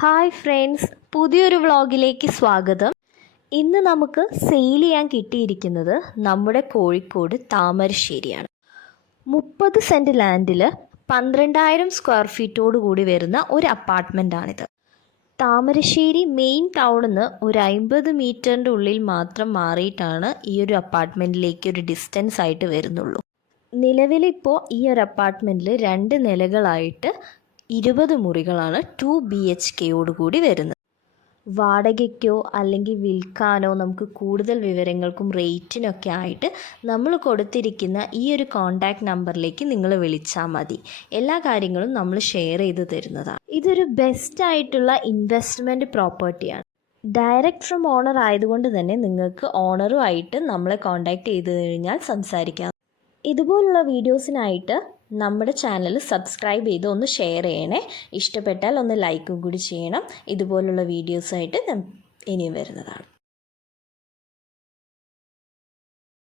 Hi friends, പുതിയൊരു വ്ളോഗിലേക്ക് സ്വാഗതം. ഇന്ന് നമുക്ക് സെയിൽ ചെയ്യാൻ കിട്ടിയിരിക്കുന്നത് നമ്മുടെ കോഴിക്കോട് താമരശ്ശേരിയാണ്. 30 സെൻറ്റ് ലാൻഡിൽ 12,000 സ്ക്വയർ ഫീറ്റോട് കൂടി വരുന്ന ഒരു അപ്പാർട്ട്മെൻറ്റാണിത്. താമരശ്ശേരി മെയിൻ ടൗണിൽ നിന്ന് ഒരു 50 മീറ്ററിൻ്റെ ഉള്ളിൽ മാത്രം മാറിയിട്ടാണ് ഈ ഒരു അപ്പാർട്ട്മെൻറ്റിലേക്ക് ഒരു ഡിസ്റ്റൻസ് ആയിട്ട് വരുന്നുള്ളൂ. നിലവിലിപ്പോൾ ഈ ഒരു അപ്പാർട്ട്മെൻറ്റിൽ 2 നിലകളായിട്ട് 20 മുറികളാണ് 2 BHKയോട് കൂടി വരുന്നത്. വാടകയ്ക്കോ അല്ലെങ്കിൽ വിൽക്കാനോ നമുക്ക് കൂടുതൽ വിവരങ്ങൾക്കും റേറ്റിനൊക്കെ ആയിട്ട് നമ്മൾ കൊടുത്തിരിക്കുന്ന ഈ ഒരു കോൺടാക്റ്റ് നമ്പറിലേക്ക് നിങ്ങൾ വിളിച്ചാൽ മതി. എല്ലാ കാര്യങ്ങളും നമ്മൾ ഷെയർ ചെയ്ത് തരുന്നതാണ്. ഇതൊരു ബെസ്റ്റ് ആയിട്ടുള്ള ഇൻവെസ്റ്റ്മെൻറ്റ് പ്രോപ്പർട്ടിയാണ്. ഡയറക്റ്റ് ഫ്രം ഓണർ ആയതുകൊണ്ട് തന്നെ നിങ്ങൾക്ക് ഓണറുമായിട്ട് നമ്മളെ കോൺടാക്റ്റ് ചെയ്ത് കഴിഞ്ഞാൽ സംസാരിക്കാം. ഇതുപോലുള്ള വീഡിയോസിനായിട്ട് നമ്മുടെ ചാനൽ സബ്സ്ക്രൈബ് ചെയ്ത് ഒന്ന് ഷെയർ ചെയ്യണേ. ഇഷ്ടപ്പെട്ടാൽ ഒന്ന് ലൈക്കും കൂടി ചെയ്യണം. ഇതുപോലുള്ള വീഡിയോസായിട്ട് ഇനിയും വരുന്നതാണ്.